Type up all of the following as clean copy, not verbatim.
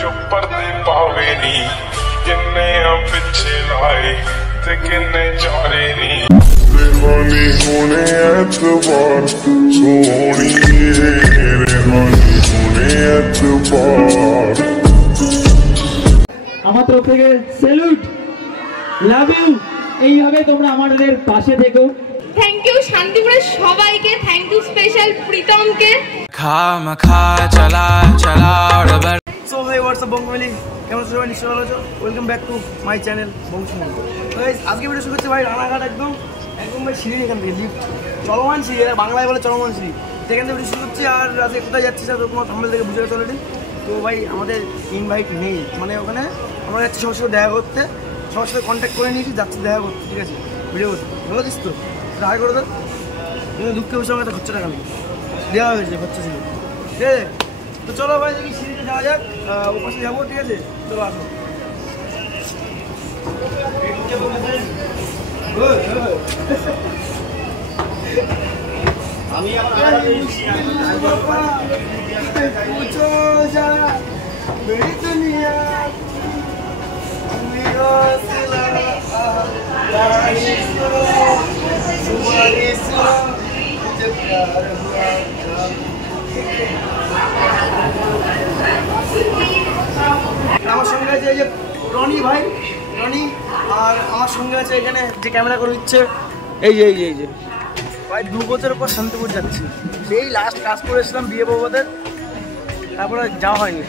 जो पर्दे पावे नी किन्ने पिछे लाए ते किन्ने चारे नी रेहानी होने एतबार सोनी रेहानी होने एतबार আমার তরফ থেকে স্যালুট লাভ ইউ এইভাবে তোমরা আমাদের পাশে থেকো থ্যাংক ইউ শান্তিপুরের সবাইকে থ্যাংক ইউ স্পেশাল প্রীতমকে খামখা চলা চলা সো হে হোয়াটস আপ বং ফ্যামিলি কেমন আছো সবাই নিশ্চয়ই ভালো আছো welcome back to my channel Bong Suman guys আজকে ভিডিও শুরু করছি ভাই রানাঘাট একদম ভাই সিঁড়ি এখান থেকে লিফট চলমান সিঁড়ি বাংলায় বলে চলমান সিঁড়ি সেখান থেকে ভিডিও শুরু করছি আর আজকে কোথায় যাচ্ছি স্যার তোমার থাম্বনেল থেকে বুঝে গেছো অলরেডি তো ভাই আমাদের ইনভাইট নেই মানে ওখানে আমরা যাচ্ছি সবার সাথে দেখা করতে সবার সাথে কন্ট্যাক্ট করে নিয়েছি যাচ্ছি দেখা করতে ঠিক আছে ভিডিও করতে ভালো আছিস তো দেখা করে দেন দুঃখে বসে আমার একটা খরচা টাকা নেই দেওয়া হয়েছে খরচা ছিল ঠিক আছে তো চলো ভাই দেখি সিঁড়িতে যাওয়া যাক ও পাশে যাবো ঠিক আছে চলো আসো আমি আমার সঙ্গে আছে এই যে রনি ভাই রনি আর আমার সঙ্গে আছে এখানে যে ক্যামেরা করে দিচ্ছে এই যে ভাই 2 বছরের পর শান্তিপুর যাচ্ছি সেই লাস্ট কাজ করেছিলাম বিয়ে বাবাদের তারপরে যাওয়া হয়নি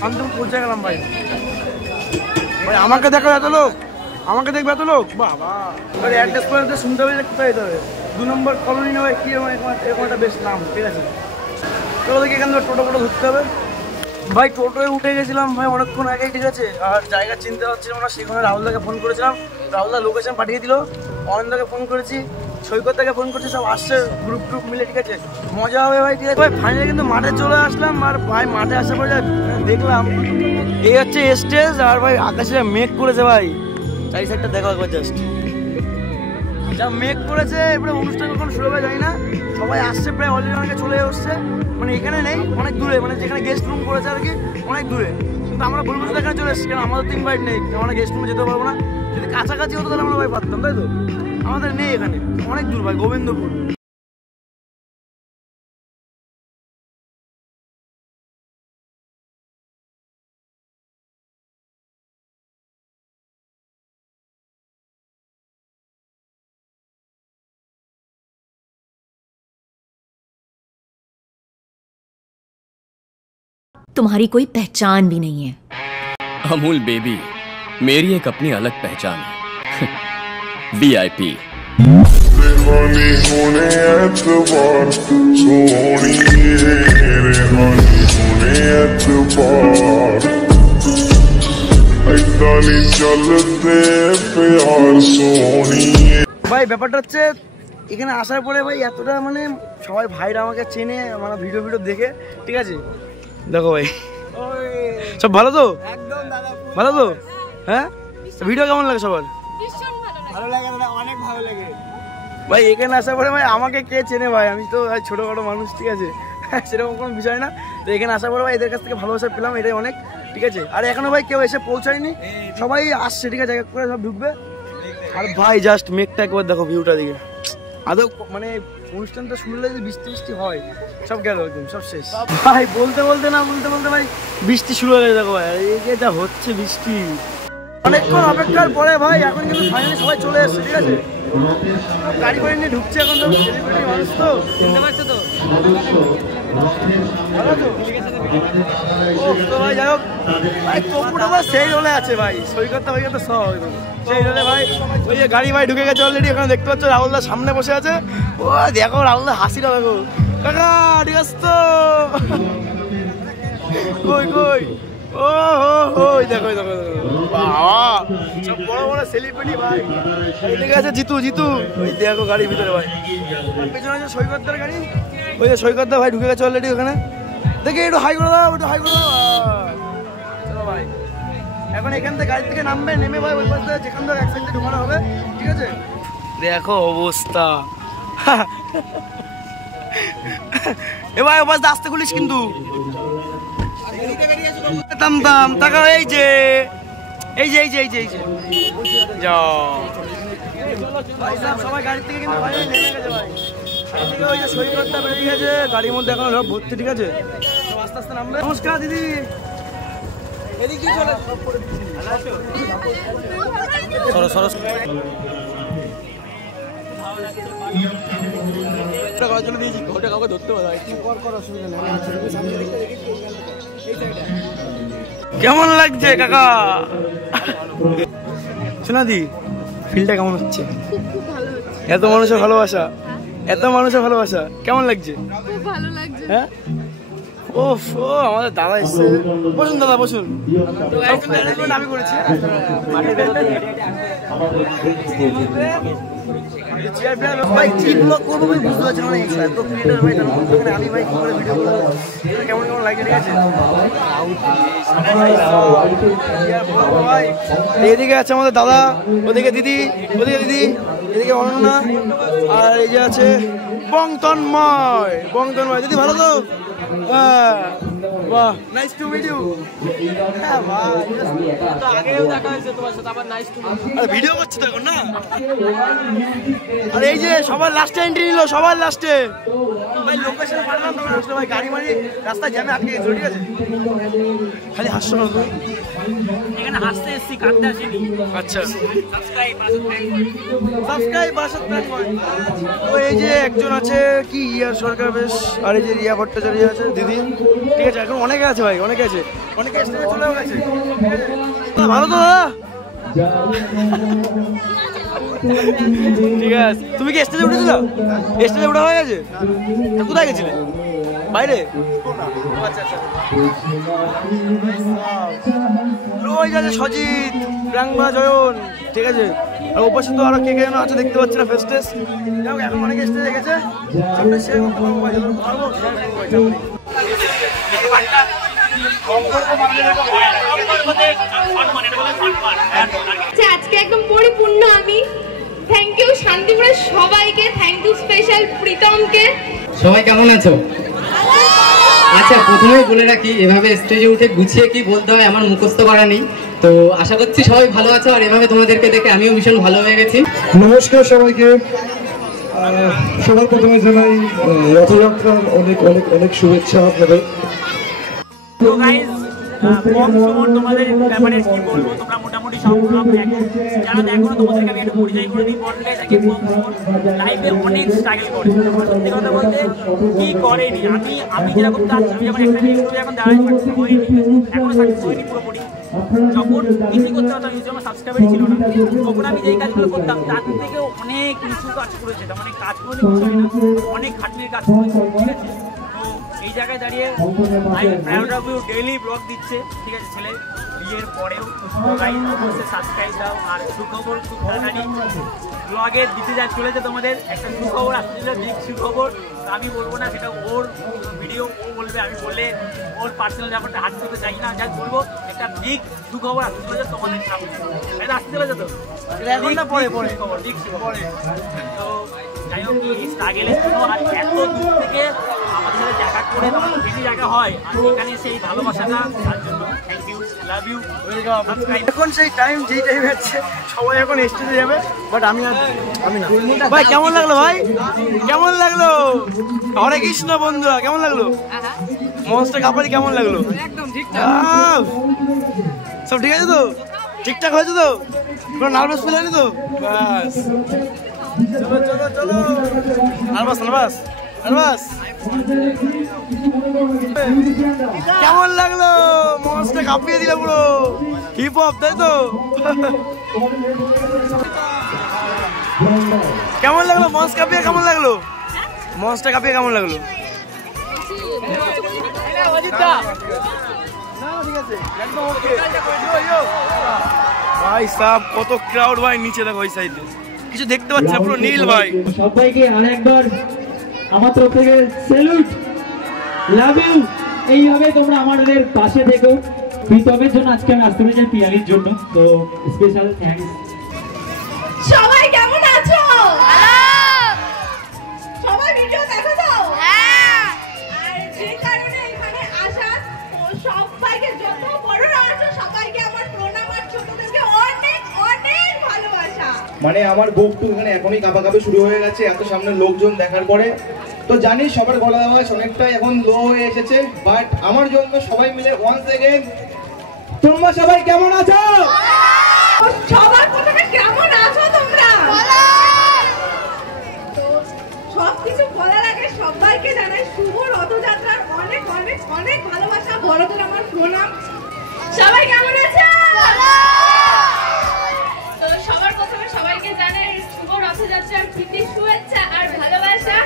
শান্তিপুর পৌঁছে গেলাম ভাই ভাই আমাকে দেখো এত লোক আমাকে দেখবে এত লোক বাবা এবার অ্যাড্রেস করে শুনতে হবে যে কোথায় যেতে হবে 2 নম্বর কলোনি না ভাই কি এরকম একটা বেশ নাম ঠিক আছে চলো দেখি এখান থেকে টোটো ধরতে হবে ভাই টোটোয় উঠে গেছিলাম ভাই অনেকক্ষণ আগেই ঠিক আছে আর জায়গা চিনতে পারছিলাম না সেখানে রাহুলদাকে ফোন করেছিলাম রাহুলদা লোকেশন পাঠিয়ে দিল অনন্দকে ফোন করেছি সৈকতদাকে ফোন করছি সব আসছে গ্রুপ মিলে ঠিক আছে মজা হবে ভাই ঠিক আছে ভাই ফাইনালি কিন্তু মাঠে চলে আসলাম আর ভাই মাঠে আসার পরে দেখলাম এই হচ্ছে স্টেজ আর ভাই আকাশে মেঘ করেছে ভাই চারি সাইডটা দেখো একবার জাস্ট যা মেঘ করেছে এবারে অনুষ্ঠান কখন শুরু হবে জানি না সবাই আসছে প্রায় অলরেডি অনেকে চলে আসছে মানে এখানে নেই অনেক দূরে মানে যেখানে গেস্ট রুম করেছে আর কি অনেক দূরে কিন্তু আমরা বলবো তো এখানে চলে এসেছি কারণ আমাদের তো ইনভাইট নেই আমরা গেস্ট রুমে যেতে পারবো না যদি কাছাকাছি হতো তাহলে আমরা ভাই পারতাম তাই তো আমাদের নেই এখানে অনেক দূর ভাই গোবিন্দপুর तुम्हारी कोई पहचान भी नहीं है अमूल बेबी मेरी एक अपनी अलग पहचान है VIP रेहानी होने एतबार सोनी रेहानी होने एतबार ऐतानी चलते प्यार सोनी ভাই ব্যাপারটা হচ্ছে এখানে আসার পরে ভাই এতটা মানে সবাই ভাইরা আমাকে চেনে আমার ভিডিও দেখে ঠিক আছে দেখো ভাই সব ভালো তো একদম দাদা ভালো তো হ্যাঁ ভিডিও কেমন লাগে সবার ভীষণ ভালো লাগে দাদা অনেক ভালো লাগে ভাই এখানে আসার পরে ভাই আমাকে কে চেনে ভাই আমি তো ভাই ছোটখাটো মানুষ ঠিক আছে সেরকম কোনো বিষয় না তো এখানে আসার পরে ভাই এদের কাছ থেকে ভালোবাসা পেলাম এটাই অনেক ঠিক আছে আর এখনো ভাই কেউ এসে পৌঁছায়নি সবাই আসছে ঠিক আছে করে সব ঢুকবে আর ভাই জাস্ট মেঘটা একবার দেখো ভিউটা দিকে আদৌ মানে অনুষ্ঠানটা শুনলে যে বৃষ্টি হয় সব গেল একদম সব শেষ ভাই বলতে ভাই বৃষ্টি শুরু হয়ে দেখো ভাই এই যা হচ্ছে বৃষ্টি অনেকক্ষণ অপেক্ষার পরে ভাই এখন কিন্তু ফাইনালি সবাই চলে এসছে ঠিক আছে গাড়ি করে নিয়ে ঢুকছে এখন তো সেলিব্রিটি মানুষ তো চিনতে পারছো তো ভালো তো ভাই যাই হোক ভাই তপুটা ভাই সেই রোলে আছে ভাই সৈকতটা ভাই তো সব সেই রোলে ভাই ওই যে গাড়ি ভাই ঢুকে গেছে অলরেডি ওখানে দেখতে পাচ্ছ রাহুলদা সামনে বসে আছে ও দেখো রাহুলদা হাসিটা দেখো কাকা ঠিক আছে তো কই ও হো দেখো বাবা সব বড় সেলিব্রিটি ভাই ঠিক আছে জিতু ওই দেখো গাড়ির ভিতরে ভাই পেছনে আছে সৈকতদার গাড়ি ওই যে সৈকতদা ভাই ঢুকে গেছে অলরেডি ওখানে দেখি একটু হাই করে দাও চলো ভাই এখন এখান থেকে গাড়ি থেকে নামবে নেমে ভাই ওই পাশে যেখান থেকে এক সাইডে ঢুকানো হবে ঠিক আছে দেখো অবস্থা এ ভাই ও পাশে আসতে খুলিস কিন্তু দাম দাম টাকা এই যে এই যে এই যে এই যে এই যে যাও ভাই সাহেব সবাই গাড়ি থেকে কিন্তু ভাই নেমে গেছে ভাই এদিকে ওই যে সৈকতটা বেরিয়ে গেছে গাড়ির মধ্যে এখন সব ভর্তি ঠিক আছে সব আস্তে আস্তে নামবে নমস্কার দিদি এদিকে চলে সরো সরো কেমন লাগছে কাকা শোনাদি ফিলটা কেমন হচ্ছে এত মানুষের ভালোবাসা এত মানুষের ভালোবাসা কেমন লাগছে খুব ভালো লাগছে হ্যাঁ ও আমাদের দাদা এসছে বসুন দাদা বসুন আমি করেছি ভাই কি ব্লগ করবো ভাই বুঝতে পারছি না এত ক্রিয়েটার ভাই আমি ভাই কি করে ভিডিও করবো কেমন কেমন লাগে ঠিক আছে ভাই এদিকে আছে আমাদের দাদা ওদিকে দিদি এদিকে অনন্যা আর এই যে আছে বং তন্ময় দিদি ভালো তো বাহ নাইস টু মিট ইউ আগেও দেখা হয়েছে তোমার সাথে আবার নাইস টু মিট ভিডিও করছি তো এখন না আর এই যে সবার লাস্টে এন্ট্রি নিল সবার লাস্টে ভাই লোকেশন পাঠালাম তখন আসলে ভাই গাড়ি মারি রাস্তায় জ্যামে আটকে গেছে ঠিক আছে খালি হাসছো না তুমি এখানে হাসতে এসেছি কাঁদতে আসিনি আচ্ছা সাবস্ক্রাইব তো এই যে একজন আছে কি ইয়ার সরকার বেশ আর এই যে রিয়া ভট্টাচার্য আছে দিদি ঠিক আছে এখন অনেকে আছে ভাই অনেকে আছে অনেকে স্টেজে চলেও গেছে ভালো তো দাদা ঠিক আছে তুমি কি স্টেজে উঠেছিল স্টেজে উঠা হয়ে গেছে কোথায় গেছিলে বাইরে ওই যে সজিত রাংবা জয়ন ঠিক আছে আর উপস্থিত আরো কে কে যেন আছে দেখতে পাচ্ছি না ফেস টেস এখন অনেকে স্টেজে গেছে সামনে শেয়ার করতে পারবো আজকে একদম পরিপূর্ণ আমি থ্যাংক ইউ শান্তিপুরের সবাইকে থ্যাংক ইউ স্পেশাল প্রীতমকে সবাই কেমন আছো আচ্ছা প্রথমেই বলে রাখি এভাবে স্টেজে উঠে গুছিয়ে কি বলতে হয় আমার মুখস্থ করা নেই তো আশা করছি সবাই ভালো আছো আর এভাবে তোমাদেরকে দেখে আমিও ভীষণ ভালো হয়ে গেছি নমস্কার সবাইকে সবার প্রথমে জানাই রথযাত্রার অনেক অনেক অনেক শুভেচ্ছা আপনাদের তো গাইস তোমাদের ব্যাপারে কি বলবো তোমরা মোটামুটি সব যারা দেখো তোমাদেরকে আমি একটু পরিচয় করে দিই বললেটাকে লাইফে অনেক স্ট্রাগল করে সত্যি কথা বলতে কি করেনি আমি যেরকম চাচ্ছি আমি যখন একটা ইউটিউবে এখন দাঁড়াই হইনি এখনো সাকসেস হয়নি পুরোপুরি যখন কিছু করতে হতো ইউটিউবে আমার সাবস্ক্রাইবার ছিল না তখন আমি যেই কাজগুলো করতাম তার থেকেও অনেক কিছু কাজ করেছে অনেক কাজ করে বিষয় না অনেক খাটনির কাজ করেছে ঠিক আছে এই জায়গায় দাঁড়িয়ে I proud of you daily blog দিচ্ছে ঠিক আছে ছেলে বিয়ের পরেও গাইস অবশ্যই সাবস্ক্রাইব দাও আর সুখবর খুব তাড়াতাড়ি ব্লগে দিতে যা চলেছে তোমাদের একটা সুখবর আসছিল বিগ সুখবর আমি বলবো না সেটা ওর ভিডিও ও বলবে আমি বলে ওর পার্সোনাল ব্যাপারটা হাত করতে চাই না যা বলবো একটা বিগ সুখবর আসতে চলেছে তোমাদের সামনে এটা আসতে চলেছে তো এখন না পরে খবর বিগ সুখবর তো যাই হোক এই স্ট্রাগলের জন্য আর এত দূর থেকে আমাদের সাথে দেখা করে তোমার বেশি জায়গা হয় আর এখানে সেই ভালোবাসাটা তার জন্য thank you love you welcome এখন সেই টাইম যেই টাইম হচ্ছে সবাই এখন স্টেজে যাবে বাট আমি না ভাই কেমন লাগলো ভাই কেমন লাগলো হরে কৃষ্ণ বন্ধুরা কেমন লাগলো মনস্টার কাপারি কেমন লাগলো একদম ঠিকঠাক সব ঠিক আছে তো ঠিকঠাক হয়েছে তো কোনো নার্ভাস ফিল হয়নি তো বাস চলো চলো চলো নার্ভাস কেমন লাগলো মনস্টার কাঁপিয়ে দিল পুরো হিপ হপ তাই তো কেমন লাগলো মনস্টার কাঁপিয়ে কেমন লাগলো ভাই সাহেব কত ক্রাউড ভাই নিচে দেখো ওই সাইডে কিছু দেখতে পাচ্ছি না পুরো নীল ভাই সবাইকে আরেকবার আমার তরফ থেকে স্যালুট লাভ ইউ এইভাবে তোমরা আমাদের পাশে থেকো প্রীতমের জন্য আজকে আমি আসতে পেরেছি পিয়ালির জন্য তো স্পেশাল থ্যাঙ্কস সবাই কেমন আছো সবাই ভিডিও দেখো তো আর যে কারণে এখানে আসা সবাইকে যত মানে আমার বুকটু এখানে এখনই কাঁপাকাঁপি শুরু হয়ে গেছে এত সামনে লোকজন দেখার পরে। তো জানি সবার গলা আওয়াজ অনেকটা এখন লো হয়ে এসেছে, বাট আমার জন্য সবাই মিলে ওয়ান্স এগেইন তোমরা সবাই কেমন আছো? সবার প্রথমে কেমন আছো তোমরা? তো সবকিছু বলার আগে সবাইকে জানাই শুভ রথযাত্রার অনেক অনেক অনেক ভালোবাসা, বড়দের আমার প্রণাম। সবাই কেমন আছে? তো সবার প্রথমে সবাইকে জানাই শুভ রথযাত্রার প্রীতি শুভেচ্ছা আর ভালোবাসা।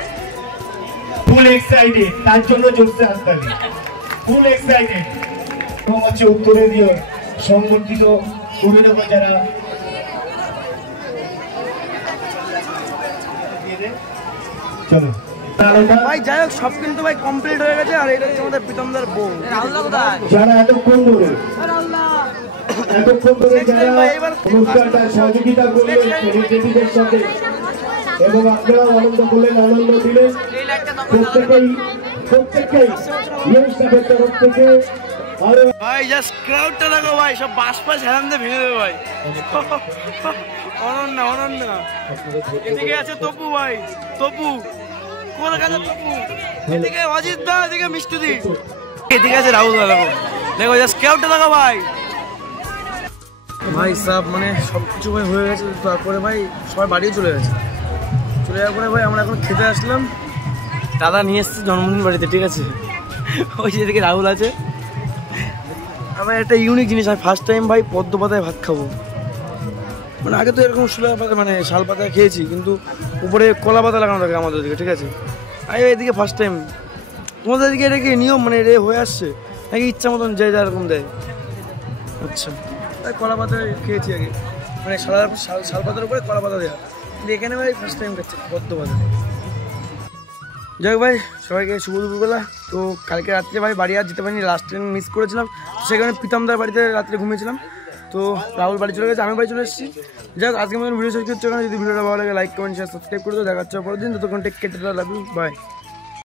ফুল এক্সাইটেড, তার জন্য জোরসে হাততালি। ফুল এক্সাইটেড এবং হচ্ছে উত্তরে দিয়ে সংগঠিত অভিনব যারা চলো ভাই যাই হোক সব কিন্তু ভাই কমপ্লিট হয়ে গেছে। আর এটা হচ্ছে আমাদের প্রীতমদার বউ, যারা এতক্ষণ ধরে যারা অনুষ্ঠানটা সহযোগিতা করলেন সেলিব্রিটিদের সাথে এবং আপনারাও আনন্দ করলেন, আনন্দ দিলেন, প্রত্যেককেই ইয়ংস্টারের তরফ থেকে। আরে ভাই জাস্ট ক্রাউডটা দেখো ভাই, সব বাস পাস হেরান দিয়ে ভেঙে দেবে ভাই। অনন্যা অনন্যা এদিকে আছে তপু ভাই, তপু কলকাতা তপু, এদিকে অজিত দা, এদিকে মিষ্টি দি, এদিকে আছে রাহুল দা। দেখো দেখো জাস্ট ক্রাউডটা দেখো ভাই। ভাই সব মানে সব কিছু ভাই হয়ে গেছে। তারপরে ভাই সবাই বাড়িও চলে গেছে। চলে যাওয়ার পরে ভাই আমরা এখন খেতে আসলাম। দাদা নিয়ে এসছে জন্মদিন বাড়িতে, ঠিক আছে। ওই যেদিকে রাহুল আছে। আবার একটা ইউনিক জিনিস, আমি ফার্স্ট টাইম ভাই পদ্ম পাতায় ভাত খাবো। মানে আগে তো এরকম শুলা পাতা মানে শাল পাতায় খেয়েছি, কিন্তু উপরে কলা পাতা লাগানো থাকে আমাদের দিকে, ঠিক আছে। আর এদিকে ফার্স্ট টাইম। তোমাদের দিকে এটা কি নিয়ম মানে রে হয়ে আসছে নাকি ইচ্ছা মতন যে যেরকম দেয়? আচ্ছা, তাই কলা পাতায় খেয়েছি আগে, মানে শাল পাতার উপরে কলা পাতা দেওয়া। কিন্তু এখানে ভাই ফার্স্ট টাইম খাচ্ছি পদ্ম পাতা। যাই হোক ভাই সবাইকে শুভ দুপুরবেলা। তো কালকে রাত্রে ভাই বাড়ি আর যেতে পারিনি, লাস্ট ট্রেন মিস করেছিলাম। সেখানে প্রীতমদার বাড়িতে রাত্রে ঘুমিয়েছিলাম। তো রাহুল বাড়ি চলে গেছে, আমি বাড়ি চলে এসেছি। যাই হোক আজকে মতন ভিডিও শেষ করছি। যদি ভিডিওটা ভালো লাগে লাইক কমেন্ট শেয়ার সাবস্ক্রাইব করে দেবো। দেখা হচ্ছে পরের দিন। ততক্ষণ take care, love you, by.